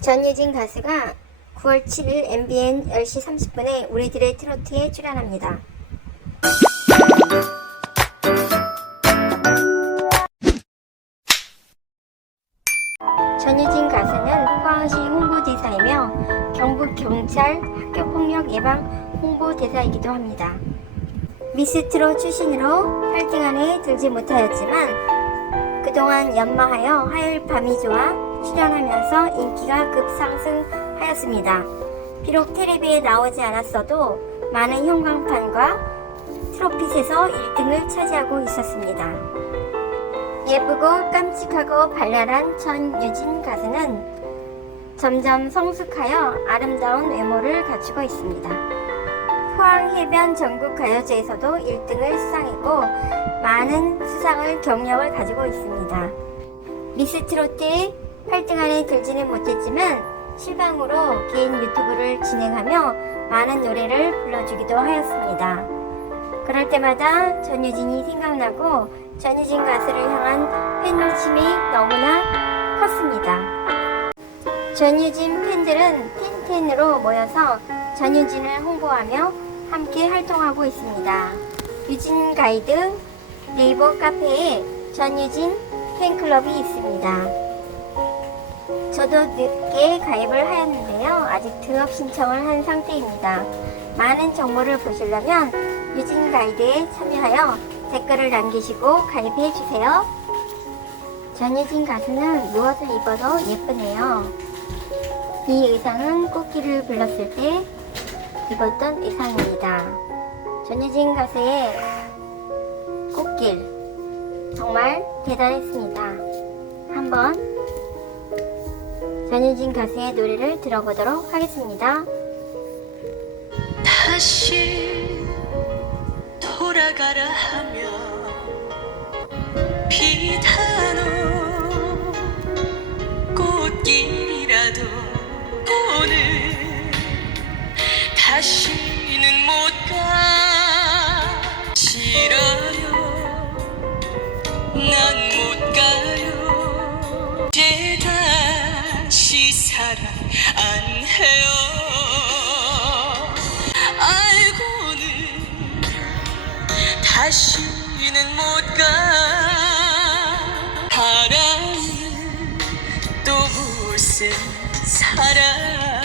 전유진 가수가 9월 7일 MBN 10시 30분에 우리들의 트로트에 출연합니다. 전유진 가수는 포항시 홍보대사이며 경북 경찰 학교폭력 예방 홍보대사이기도 합니다. 미스트로 출신으로 8등 안에 들지 못하였지만 그동안 연마하여 화요일 밤이 좋아 출연하면서 인기가 급상승하였습니다. 비록 텔레비에 나오지 않았어도 많은 형광판과 트로핏에서 1등을 차지하고 있었습니다. 예쁘고 깜찍하고 발랄한 전유진 가수는 점점 성숙하여 아름다운 외모를 갖추고 있습니다. 포항 해변 전국 가요제에서도 1등을 수상했고 많은 수상을 경력을 가지고 있습니다. 미스 트로트에 8등 안에 들지는 못했지만 실방으로 개인 유튜브를 진행하며 많은 노래를 불러주기도 하였습니다. 그럴 때마다 전유진이 생각나고 전유진 가수를 향한 팬심이 너무나 컸습니다. 전유진 팬들은 팬텐으로 모여서 전유진을 홍보하며 함께 활동하고 있습니다. 유진 가이드 네이버 카페에 전유진 팬클럽이 있습니다. 저도 늦게 가입을 하였는데요. 아직 등업 신청을 한 상태입니다. 많은 정보를 보시려면 유진 가이드에 참여하여 댓글을 남기시고 가입해 주세요. 전유진 가수는 무엇을 입어도 예쁘네요. 이 의상은 꽃길을 불렀을 때 입었던 의상입니다. 전유진 가수의 꽃길 정말 대단했습니다. 한번 전유진 가수의 노래를 들어보도록 하겠습니다. 다시 돌아가라 하면 비단오 꽃길이라도 오늘 다시 사랑 안 해요 알고는 다시는 못 가. 사랑은 또 무슨 사랑?